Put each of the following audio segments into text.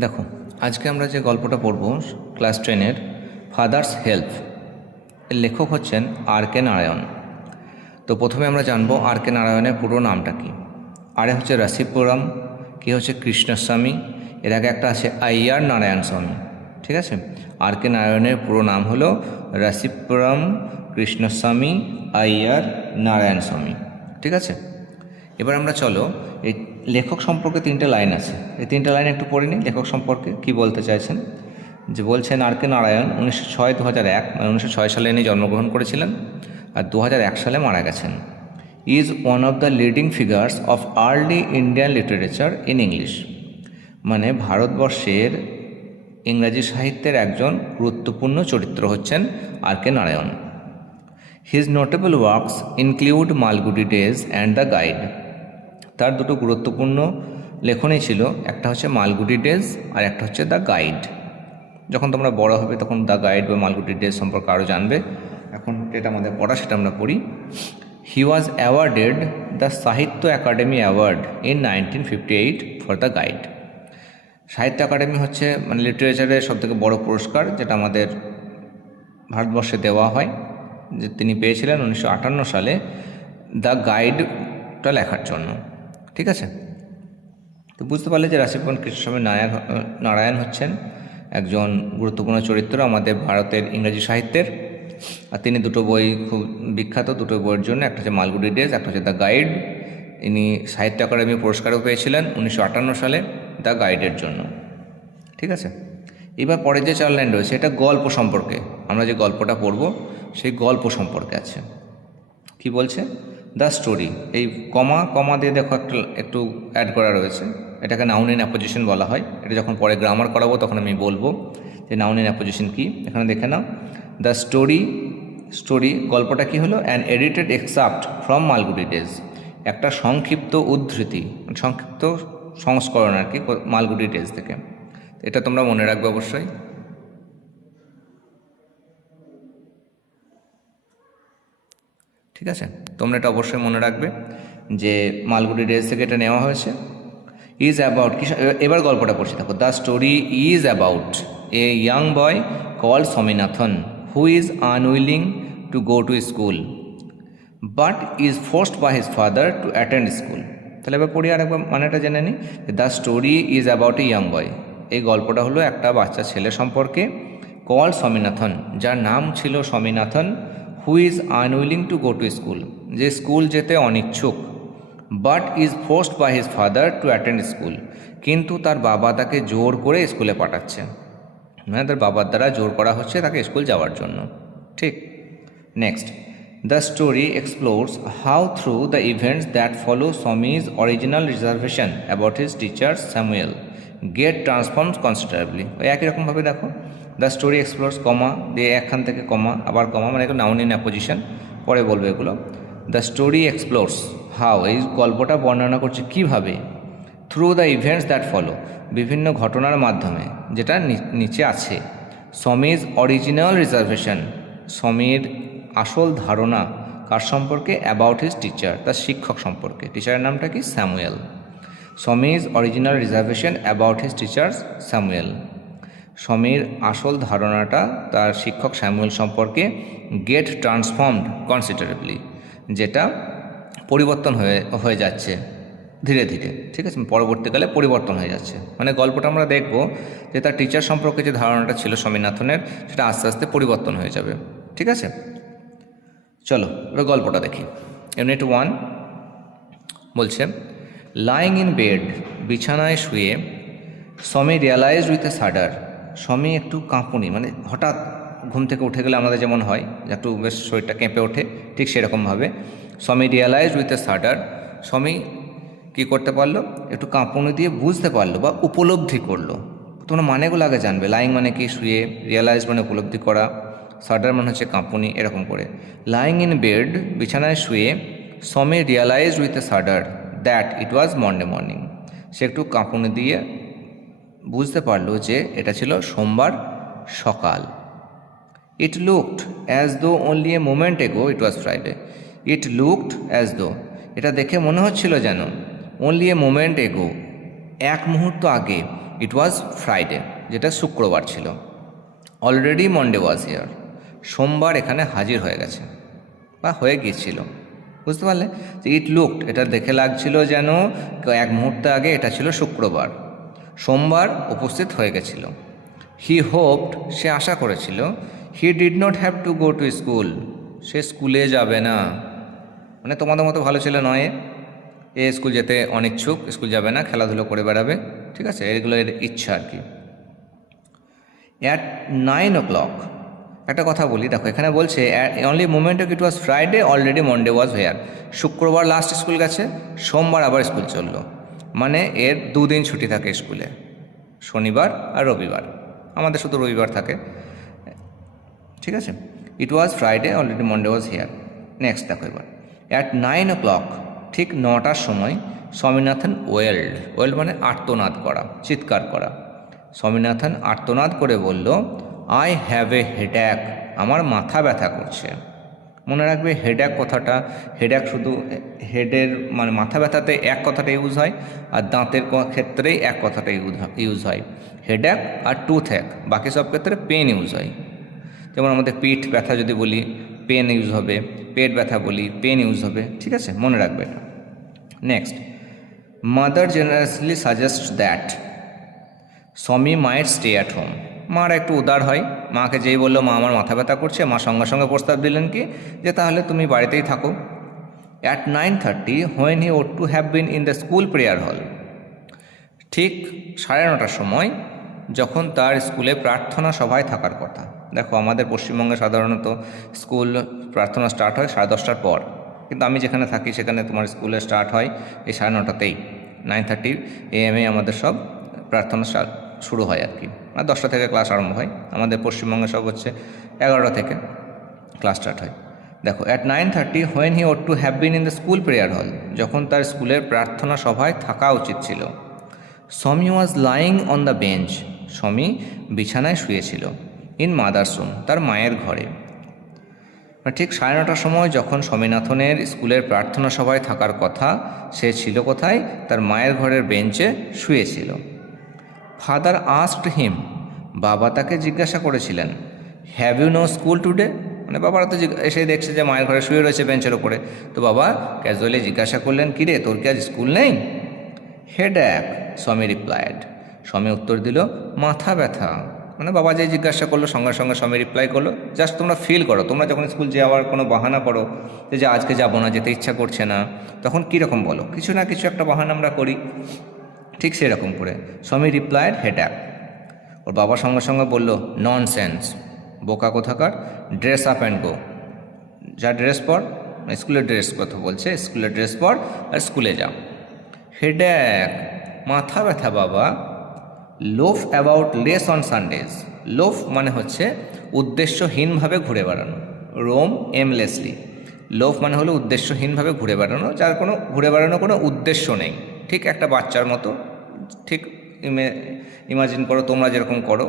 দেখো, আজকে আমরা যে গল্পটা পড়ব ক্লাস 10-এর ফাদার্স হেল্প, এর লেখক হচ্ছেন আর কে নারায়ণ। তো প্রথমে আমরা জানবো আর কে নারায়ণের পুরো নামটা কি। আরে হচ্ছে রাসিপুরম, কি হচ্ছে কৃষ্ণস্বামী, এর আগে একটা আছে আইয়ার নারায়ণ স্বামী। ঠিক আছে, আর কে নারায়ণের পুরো নাম হলো রাসিপুরম কৃষ্ণস্বামী আইয়ার নারায়ণ স্বামী। ঠিক আছে, এবার আমরা চলো এই লেখক সম্পর্কে 3টে লাইন আছে, এই 3টে লাইন একটু পড়ে নিই। লেখক সম্পর্কে কি বলতে চাইছেন, যে বলছেন আর কে নারায়ণ 1906-2001 মানে 1906 সালে ইনি জন্মগ্রহণ করেছিলেন আর 2001 সালে মারা গেছেন। Is one of the leading figures of early Indian literature in English, মানে ভারতবর্ষের ইংরাজি সাহিত্যের একজন গুরুত্বপূর্ণ চরিত্র হচ্ছেন R K Narayan. His notable works include Malgudi days and the guide. তার দুটো গুরুত্বপূর্ণ লেখনী ছিল, একটা হচ্ছে মালগুডি ডেজ আর একটা হচ্ছে দ্য গাইড। যখন তোমরা বড় হবে তখন দ্য গাইড বা মালগুডি ডেজ সম্পর্কে আরও জানবে, এখন যেটা আমাদের পড়া সেটা আমরা পড়ি। হি ওয়াজ অ্যাওয়ার্ডেড দ্য সাহিত্য academy award in 1958 for the guide. সাহিত্য একাডেমি হচ্ছে মানে লিটারেচারের সবথেকে বড় পুরস্কার, যেটা আমাদের ভারতবর্ষে দেওয়া হয়, যে তিনি পেয়েছিলেন 1958 সালে দ্য গাইডটা লেখার জন্য। ঠিক আছে, তো বুঝতে পারলে যে রাসিপুরম কৃষ্ণস্বামী নারায়ণ হচ্ছেন একজন গুরুত্বপূর্ণ চরিত্র আমাদের ভারতের ইংরেজি সাহিত্যের। আর তিনি দুটো বই খুব বিখ্যাত, দুটো বইয়ের জন্য, একটা হচ্ছে মালগুডি ডেজ, একটা হচ্ছে দ্য গাইড। ইনি সাহিত্য একাডেমি পুরস্কারও পেয়েছিলেন 1958 সালে দ্য গাইডের জন্য। ঠিক আছে, এবার পরে যে 4 লাইন রয়েছে এটা গল্প সম্পর্কে, আমরা যে গল্পটা পড়ব সেই গল্প সম্পর্কে আছে। কি বলছে, দ্য স্টোরি, এই কমা কমা দিয়ে দেখো একটু অ্যাড করা রয়েছে, এটাকে নাউন ইন অ্যাপোজিশন বলা হয়। এটা যখন পরে গ্রামার করাবো তখন আমি বলবো যে নাউন ইন অ্যাপোজিশন কী। এখানে দেখে নাও, দ্য স্টোরি গল্পটা কি হলো, an edited এক্সাপ্ট from Malgudi days, একটা সংক্ষিপ্ত উদ্ধৃতি, সংক্ষিপ্ত সংস্করণ আর কি মালগুডি ডেজ থেকে। এটা তোমরা মনে রাখবে অবশ্যই। ঠিক আছে, তোমরা এটা অবশ্যই মনে রাখবে যে মালগুডি ডেজ থেকে এটা নেওয়া হয়েছে। ইজ অ্যাবাউট কি, এবার গল্পটা পড়ছি দেখো। The story is about a young boy called Swaminathan who is unwilling to go to school but is forced by his father to attend school. তাহলে এবার পড়ি আর একবার মানেটা জেনে নিই। The story is about a young boy, এই গল্পটা হলো একটা বাচ্চা ছেলে সম্পর্কে, কল্ড স্বামীনাথন, যার নাম ছিল Swaminathan, who is unwilling to go to school, যে স্কুল যেতে অনিচ্ছুক, but is forced by his father to attend school, কিন্তু তার বাবা তাকে জোর করে স্কুলে পাঠাচ্ছে, মানে তার বাবার দ্বারা জোর করা হচ্ছে তাকে স্কুল যাওয়ার জন্য। ঠিক, next, the story explores how through the events that follow Swami's original reservation about his teacher Samuel get transforms considerably. ওই একই রকমভাবে দেখো, দ্য স্টোরি এক্সপ্লোরস কমা দিয়ে একখান থেকে কমা আবার কমা, মানে একটু নাউন ইন অ্যাপোজিশন, পরে বলবো এগুলো। দ্য স্টোরি এক্সপ্লোরস হাউ, এই গল্পটা বর্ণনা করছে কিভাবে, through the events that follow, বিভিন্ন ঘটনার মাধ্যমে, যেটা নিচে আছে। স্বামীজ অরিজিনাল রিজার্ভেশন, স্বামীর আসল ধারণা কার সম্পর্কে, অ্যাবাউট হিজ টিচার, তার শিক্ষক সম্পর্কে। টিচারের নামটা কি, Samuel. Swami's original reservation about his teacher Samuel, স্বামীর আসল ধারণাটা তার শিক্ষক স্যামুয়েল সম্পর্কে। গেট ট্রান্সফর্মড কনসিডারেবলি, যেটা পরিবর্তন হয়ে যাচ্ছে ধীরে ধীরে। ঠিক আছে, পরবর্তীকালে পরিবর্তন হয়ে যাচ্ছে, মানে গল্পটা আমরা দেখব যে তার টিচার সম্পর্কে যে ধারণাটা ছিল স্বামীনাথনের, সেটা আস্তে আস্তে পরিবর্তন হয়ে যাবে। ঠিক আছে, চলো এবার গল্পটা দেখি। ইউনিট 1 বলছে, লাইং ইন বেড, বিছানায় শুয়ে, স্বামী রিয়ালাইজড উইথ এ সাডার, স্বামী একটু কাঁপুনি, মানে হঠাৎ ঘুম থেকে উঠে গেলে আমাদের যেমন হয় যে একটু বেশ শরীরটা কেঁপে ওঠে, ঠিক সেরকমভাবে স্বামী রিয়ালাইজড উইথ এ সাডার, স্বামী কী করতে পারলো, একটু কাঁপুনি দিয়ে বুঝতে পারলো বা উপলব্ধি করলো। তোমরা মানেগুলো আগে জানবে। লাইং মানে কি, শুয়ে, রিয়ালাইজ মানে উপলব্ধি করা, সাডার মানে হচ্ছে কাঁপুনি, এরকম করে। লাইং ইন বেড, বিছানায় শুয়ে, স্বামী realised with a shudder that it was Monday morning, সে একটু কাঁপুনি দিয়ে বুঝতে পারলো যে এটা ছিল সোমবার সকাল। It looked as though only a moment এগো ইট was Friday, it looked as though, এটা দেখে মনে হচ্ছিল যেন, অনলি এ মোমেন্ট এগো, এক মুহূর্ত আগে, ইট ওয়াজ ফ্রাইডে, যেটা শুক্রবার ছিল। অলরেডি মন্ডে ওয়াজ হিয়ার, সোমবার এখানে হাজির হয়ে গেছে বা হয়ে গিয়েছিল। বুঝতে পারলে যে ইট লুকড, এটা দেখে লাগছিল যেন এক মুহূর্ত আগে এটা ছিল শুক্রবার, সোমবার উপস্থিত হয়ে গেছিল। হি হোপড, সে আশা করেছিল। He did not have to go to school, সে স্কুলে যাবে না, মানে তোমাদের মতো ভালো ছেলে নয়, এ স্কুল যেতে অনিচ্ছুক, স্কুল যাবে না, খেলাধুলো করে বেড়াবে, ঠিক আছে, এগুলো এর ইচ্ছা আর কি। অ্যাট 9 o'clock, একটা কথা বলি, দেখো এখানে বলছে only moment of it was Friday already Monday was hair, শুক্রবার লাস্ট স্কুল গেছে, সোমবার আবার স্কুল চললো, মানে এর 2 দিন ছুটি থাকে স্কুলে, শনিবার আর রবিবার, আমাদের শুধু রবিবার থাকে, ঠিক আছে। It was Friday already Monday was here. Next দেখো এবার, অ্যাট 9 o'clock, ঠিক 9টার সময়, স্বামীনাথন ওয়েল্ড মানে আর্তনাদ করা, চিৎকার করা। স্বামীনাথন আর্তনাদ করে বলল, আই হ্যাভ এ হেড্যাক, আমার মাথা ব্যথা করছে। মনে রাখবে হেড্যাক কথাটা, হেড্যাক শুধু হেডের মানে মাথা ব্যথাতে এক কথাটা ইউজ হয়, আর দাঁতের ক্ষেত্রেই এক কথাটা ইউজ হয়, হেড্যাক আর টুথ এক, বাকি সব ক্ষেত্রে পেন ইউজ হয়। যেমন আমাদের পিঠ ব্যথা যদি বলি পেন ইউজ হবে, পেট ব্যথা বলি পেন ইউজ হবে, ঠিক আছে, মনে রাখবে এটা। Next, mother generously suggest that স্বামী মাইট স্টে অ্যাট হোম, মারা একটু উদার হয়, মাকে যেই বললো মা আমার মাথা ব্যথা করছে, মা সঙ্গে সঙ্গে প্রস্তাব দিলেন কি যে তাহলে তুমি বাড়িতেই থাকো। At 9:30 when he ought to have been in the school prayer hall, ঠিক 9:30টার সময় যখন তার স্কুলে প্রার্থনা সভায় থাকার কথা। দেখো আমাদের পশ্চিমবঙ্গে সাধারণত স্কুল প্রার্থনা স্টার্ট হয় 10:30টার পর, কিন্তু আমি যেখানে থাকি সেখানে তোমার স্কুলে স্টার্ট হয় এই 9:30তেই, 9:30 AM আমাদের সব প্রার্থনা শুরু হয় আর কি, আর 10টা থেকে ক্লাস আরম্ভ হয়। আমাদের পশ্চিমবঙ্গে সব হচ্ছে 11টা থেকে ক্লাস স্টার্ট হয়। দেখো at 9:30 when he ought to have been in the school prayer hall, যখন তার স্কুলের প্রার্থনা সভায় থাকা উচিত ছিল। স্বামী was lying on the bench, স্বামী বিছানায় শুয়েছিল। ইন মাদার্স রুম, তার মায়ের ঘরে। ঠিক 9:30টার সময় যখন স্বামীনাথনের স্কুলের প্রার্থনা সভায় থাকার কথা, সে ছিল কোথায়? তার মায়ের ঘরের বেঞ্চে শুয়েছিল। ফাদার আস্কড হিম, বাবা তাকে জিজ্ঞাসা করেছিলেন, have you no school today, মানে বাবারা তো এসে দেখছে যে মায়ের ঘরে শুয়ে রয়েছে বেঞ্চের ওপরে, তো বাবা ক্যাজুয়ালি জিজ্ঞাসা করলেন, কিরে তোর কি আজ স্কুল নেই? হেড্যাক, স্বামী রিপ্লাইড, স্বামী উত্তর দিল, মাথা ব্যথা। মানে বাবা যে জিজ্ঞাসা করলো সঙ্গে সঙ্গে স্বামী রিপ্লাই করলো। জাস্ট তোমরা ফিল করো, তোমরা যখন স্কুল যাওয়ার কোনো বাহানা করো যে আজকে যাবো না, যেতে ইচ্ছা করছে না, তখন কীরকম বলো? কিছু না কিছু একটা বাহানা আমরা করি, ঠিক সেরকম করে স্বামী রিপ্লাইড হেড্যাক। ওর বাবা সঙ্গে সঙ্গে বললো, ননসেন্স, বোকা কোথাকার, ড্রেস আপ অ্যান্ড গো, যা ড্রেস পর, স্কুলের ড্রেস কথা বলছে, স্কুলের ড্রেস পর আর স্কুলে যাও। হেড্যাক, মাথা ব্যথা বাবা। Loaf about less on Sundays, loaf মানে হচ্ছে উদ্দেশ্যহীনভাবে ঘুরে বেড়ানো, রোম এমলেসলি। লোফ মানে হলো উদ্দেশ্যহীনভাবে ঘুরে বেড়ানো, যার কোনো ঘুরে বেড়ানো কোনো উদ্দেশ্য নেই, ঠিক একটা বাচ্চার মতো। ঠিক ইমাজিন করো তোমরা যেরকম করো,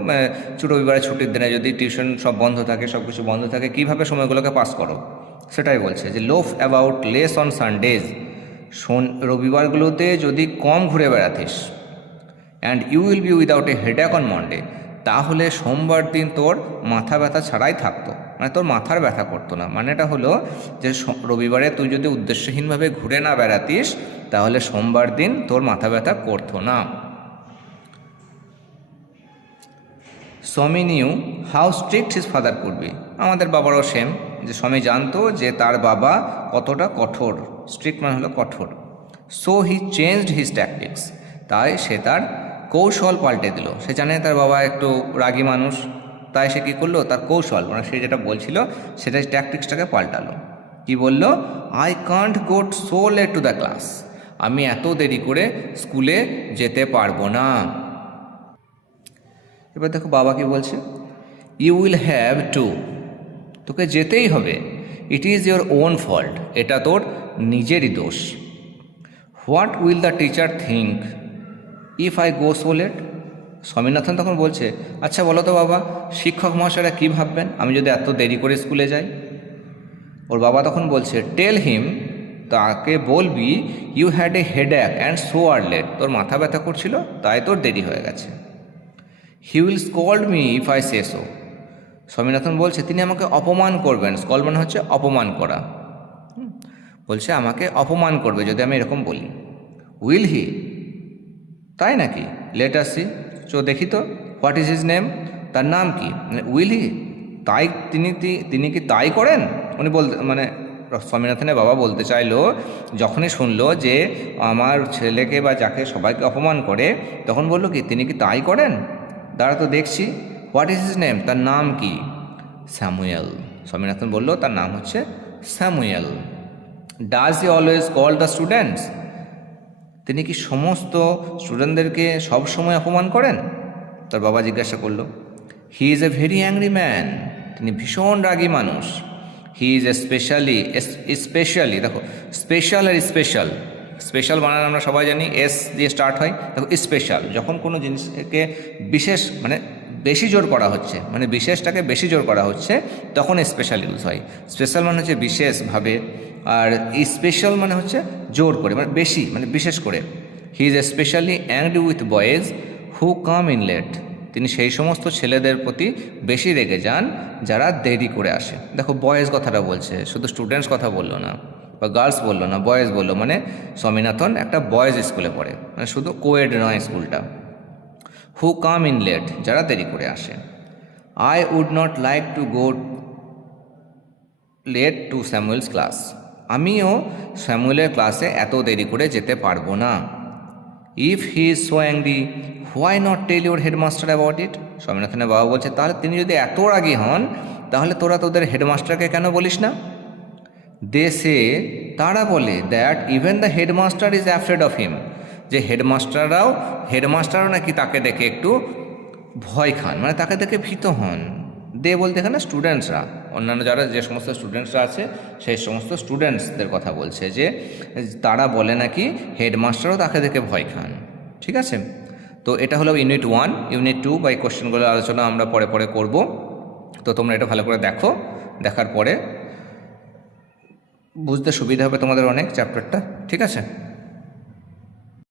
ছোটো রবিবারে ছুটির দিনে যদি টিউশন সব বন্ধ থাকে, সব কিছু বন্ধ থাকে, কীভাবে সময়গুলোকে পাস করো, সেটাই বলছে যে loaf about less on Sundays, রবিবারগুলোতে যদি কম ঘুরে বেড়াতিস। And you will be without a headache on Monday, তাহলে সোমবার দিন তোর মাথা ব্যথা ছাড়াই থাকতো, মানে তোর মাথার ব্যথা করতো না। মানেটা হলো যে রবিবারে তুই যদি উদ্দেশ্যহীনভাবে ঘুরে না বেড়াতিস, তাহলে সোমবার দিন তোর মাথা ব্যথা করতো না। স্বামী new how strict his father could be, আমাদের বাবারও সেম, যে স্বামী জানতো যে তার বাবা কতটা কঠোর, স্ট্রিক্ট মানে হলো কঠোর। So he changed his tactics, তাই সে তার কৌশল পাল্টে দিল। সে জানে তার বাবা একটু রাগী মানুষ, তাই সে কী করলো, তার কৌশল মানে সে যেটা বলছিল সেটাই ট্যাকটিক্সটাকে পাল্টালো। কি বলল? I can't go so late to the class, আমি এত দেরি করে স্কুলে যেতে পারবো না। এবার দেখো বাবা কি বলছে, ইউ উইল হ্যাভ টু, তোকে যেতেই হবে। It is your own fault, এটা তোর নিজেরই দোষ। What will the teacher think if I go so late, Swaminathan তখন বলছে, আচ্ছা বলো তো বাবা, শিক্ষক মহাশয়রা কী ভাববেন আমি যদি এত দেরি করে স্কুলে যাই? ওর বাবা তখন বলছে, টেল হিম তাকে বলবি you had a headache and so are late, তোর মাথা ব্যথা করছিল তাই তোর দেরি হয়ে গেছে। He will scold me if I say so, Swaminathan বলছে তিনি আমাকে অপমান করবেন। স্কল্ড মানে হচ্ছে অপমান করা, বলছে আমাকে অপমান করবে যদি আমি এরকম বলি। উইল হি, তাই নাকি? লেট আস সি, চো দেখি তো, হোয়াট ইজ হিজ নেম, তার নাম কি? উইল হি, তাই তিনি কি তাই করেন? উনি বলতে মানে স্বামীনাথনের বাবা বলতে চাইলো, যখনই শুনলো যে আমার ছেলেকে বা যাকে সবাইকে অপমান করে, তখন বললো কি তিনি কি তাই করেন? দাঁড়া তো দেখছি, হোয়াট ইজ হিজ নেম, তার নাম কি? স্যামুয়েল। স্বামীনাথন বলল তার নাম হচ্ছে Samuel. Does he always call the students, তিনি কি সমস্ত স্টুডেন্টদেরকে সব সময় অপমান করেন? তার বাবা জিজ্ঞাসা করলো। He is a very angry man, তিনি ভীষণ রাগী মানুষ। হি ইজ এ স্পেশালি, দেখো স্পেশাল আর স্পেশাল, স্পেশাল বানান আমরা সবাই জানি এস দিয়ে স্টার্ট হয়। দেখো স্পেশাল যখন কোনো জিনিসকে বিশেষ মানে বেশি জোর করা হচ্ছে, মানে বিশেষটাকে বেশি জোর করা হচ্ছে, তখন স্পেশাল ইউজ হয়। স্পেশাল মানে হচ্ছে বিশেষভাবে, আর স্পেশাল মানে হচ্ছে জোর করে, মানে বেশি, মানে বিশেষ করে। He is specially angry with boys who come in late, তিনি সেই সমস্ত ছেলেদের প্রতি বেশি রেগে যান যারা দেরি করে আসে। দেখো বয়েজ কথাটা বলছে, শুধু স্টুডেন্টস কথা বললো না, বা গার্লস বললো না, বয়েজ বললো, মানে স্বামীনাথন একটা বয়েজ স্কুলে পড়ে, মানে শুধু কোয়েড নয় স্কুলটা। হু কাম ইন লেট, যারা দেরি করে আসে। I would not like to go late to Samuel's class, আমিও স্যামুয়েলের ক্লাসে এত দেরি করে যেতে পারবো না। If he is so angry why not tell your headmaster about it, স্বামীনাথনের বাবা বলছে তাহলে তিনি যদি এত রাগী হন তাহলে তোরা তোদের হেডমাস্টারকে কেন বলিস না? দে সে, তারা বলে, that even the headmaster is afraid of him, যে হেডমাস্টারও নাকি তাকে দেখে একটু ভয় খান, মানে তাকে দেখে ভীত হন। দে বলতে এখানে স্টুডেন্টসরা, অন্যান্য যারা যে সমস্ত স্টুডেন্টসরা আছে সেই সমস্ত স্টুডেন্টসদের কথা বলছে, যে তারা বলে নাকি হেডমাস্টারও তাকে দেখে ভয় খান। ঠিক আছে, তো এটা হলো ইউনিট 1। ইউনিট 2 বা এই কোশ্চেনগুলোর আলোচনা আমরা পরে পরে করব। তো তোমরা এটা ভালো করে দেখো, দেখার পরে বুঝতে সুবিধা হবে তোমাদের অনেক চ্যাপ্টারটা। ঠিক আছে।